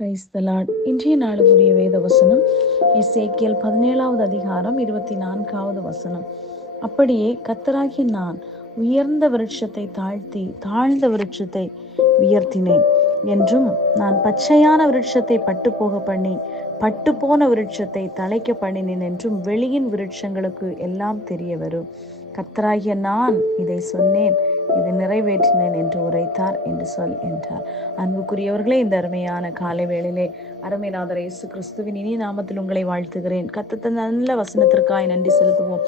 Praise the Lord. இன்றைய நாளுக்குரிய வேத வசனம் எசேக்கியேல் 17வது அதிகாரம் 24வது வசனம். அப்படியே கர்த்தராகிய நான் உயர்ந்த விருட்சத்தை தாழ்த்தி தாழ்ந்த விருட்சத்தை உயர்த்தினேன் என்றும், நான் பச்சையான விருட்சத்தை பட்டு போக பண்ணி பட்டு போன விருட்சத்தை தழைக்க பண்ணினேன் என்றும் வெளியின் விருட்சங்களுக்கு எல்லாம் தெரிய வரும். கர்த்தராகிய நான் இதை சொன்னேன், இதை நிறைவேற்றினேன் என்று உரைத்தார் என்று சொல் என்றார். அன்புக்குரியவர்களே, இந்த அருமையான காலை வேளையிலே அருமைநாதர் இயேசு கிறிஸ்துவின் இனிய நாமத்தில் உங்களை வாழ்த்துகிறேன். கர்த்தர் நல்ல வசனத்திற்காய் நன்றி செலுத்துவோம்.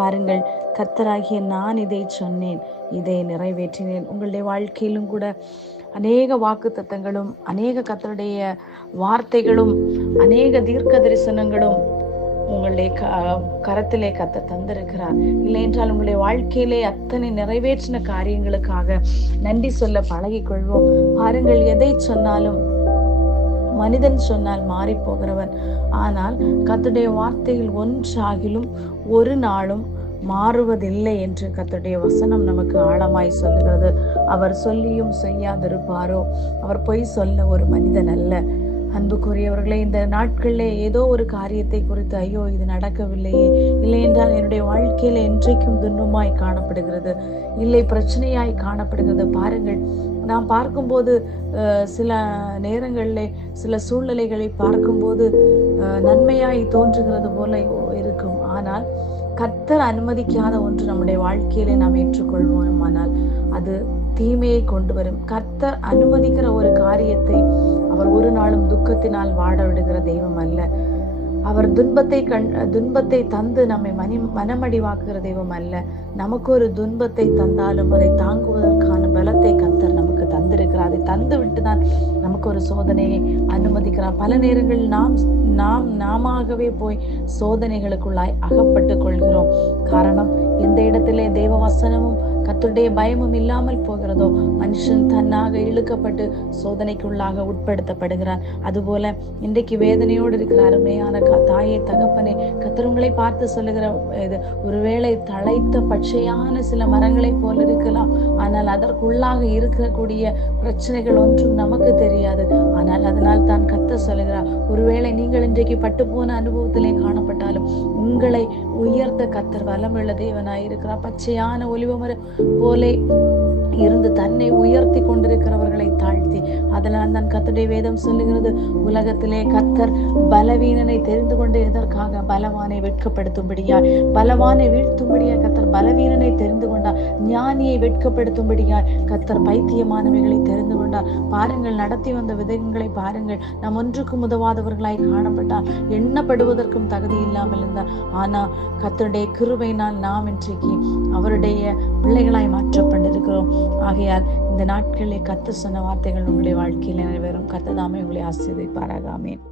பாருங்கள், கர்த்தராகிய நான் இதை சொன்னேன், இதை நிறைவேற்றினேன். உங்களுடைய வாழ்க்கையிலும் கூட அநேக வாக்கு தத்தங்களும், அநேக கர்த்தருடைய வார்த்தைகளும், அநேக தீர்க்க தரிசனங்களும் உங்களுடைய கரத்திலே கர்த்தர் தந்திருக்கிறார். இல்லை என்றால் உங்களுடைய வாழ்க்கையிலே அத்தனை நிறைவேற்றின காரியங்களுக்காக நன்றி சொல்ல பழகிக் கொள்வோம். பாருங்கள், எதை சொன்னாலும் மனிதன் சொன்னால் மாறி போகிறவன், ஆனால் கர்த்தருடைய வார்த்தையில் ஒன்றாகிலும் ஒரு நாளும் மாறுவதில்லை என்று கர்த்தருடைய வசனம் நமக்கு ஆழமாய் சொல்லுகிறது. அவர் சொல்லியும் செய்யாதிருப்பாரோ? அவர் பொய் சொல்ல ஒரு மனிதன் அல்ல. அன்புக்குரியவர்களே, இந்த நாட்களிலே ஏதோ ஒரு காரியத்தை குறித்து ஐயோ இது நடக்கவில்லையே, இல்லை என்றால் என்னுடைய வாழ்க்கையில என்றைக்கும் துன்பமாய் காணப்படுகிறது, இல்லை பிரச்சனையாய் காணப்படுகிறது. பாருங்கள், நாம் பார்க்கும்போது சில நேரங்களிலே சில சூழ்நிலைகளை பார்க்கும்போது நன்மையாய் தோன்றுகிறது போல இருக்கும். ஆனால் கர்த்தர் அனுமதிக்காத ஒன்று நம்முடைய வாழ்க்கையிலே நாம் ஏற்றுக்கொள்வோம், ஆனால் அது தீமையை கொண்டு வரும். கர்த்தர் அனுமதிக்கிற ஒரு காரியத்தை அவர் ஒரு நாளும் துக்கத்தினால் வாட விடுகிற தெய்வம் அல்ல. அவர் துன்பத்தை தந்து நம்மை மனமடிவாக்குகிற தெய்வம் அல்ல. நமக்கு ஒரு துன்பத்தை தந்தாலும் அதை தாங்குவதற்கான பலத்தை கர்த்தர் நமக்கு தந்திருக்கிறார். அதை தந்து விட்டுதான் நமக்கு ஒரு சோதனையை அனுமதிக்கிறார். பல நேரங்களில் நாமவே போய் சோதனைகளுக்குள்ளாய் அகப்பட்டு கொள்கிறோம். காரணம், எந்த இடத்திலே தேவ வசனமும் கர்த்தருடைய பயமும் இல்லாமல் போகிறதோ மனுஷன் தன்னாக இழுக்கப்பட்டு சோதனைக்குள்ளாக உட்படுத்தப்படுகிறார். அதுபோல இன்றைக்கு வேதனையோடு இருக்கிற அருமையான தாயை தகப்பனே, கர்த்தர் உங்களை பார்த்து சொல்லுகிற இது, ஒருவேளை தழைத்த பச்சையான சில மரங்களை போல இருக்கலாம், ஆனால் அதற்குள்ளாக இருக்கக்கூடிய பிரச்சனைகள் ஒன்றும் நமக்கு தெரியாது. ஆனால் அதனால் தான் கர்த்தர் சொல்லுகிறார், ஒருவேளை நீங்கள் இன்றைக்கு பட்டு போன அனுபவத்திலே காணப்பட்டாலும் உங்களை உயர்த்த கர்த்தர் வல்லமுள்ள தேவனாய் இருக்கிறார். பச்சையான ஒலிவ மரம் போலே இருந்து தன்னை உயர்த்தி கொண்டிருக்கிறவர்களை தாழ்த்தி, அதனால் தான் கர்த்தருடைய வேதம் சொல்லுகிறது, உலகத்திலே கர்த்தர் பலவீனனை தெரிந்து கொண்டு எதற்காக? பலவானை வெட்கப்படுத்தும்படியாய், பலவானை வீழ்த்தும்படியாய் கர்த்தர் பலவீனனை தெரிந்து கொண்டார். ஞானியை வெட்கப்படுத்தும்படியாய் கர்த்தர் பைத்தியமானவைகளை தெரிந்து கொண்டார். பாருங்கள், நடத்தி வந்த விதங்களை பாருங்கள். நாம் ஒன்றுக்கும் உதவாதவர்களாய் காணப்பட்டால், எண்ணப்படுவதற்கும் தகுதி இல்லாமல் இருந்தார். ஆனால் கர்த்தருடைய கிருபையினால் நாம் இன்றைக்கு அவருடைய பிள்ளைகளாய் மாற்றப்பட்டிருக்கிறோம். ஆகையால் இந்த நாட்களிலே கர்த்தர் சொன்ன வார்த்தைகள் உங்களுடைய வாழ்க்கையில் நிறைவேறும். கர்த்தர் தாமே உங்களை ஆசீர்வதிப்பாராக. ஆமென்.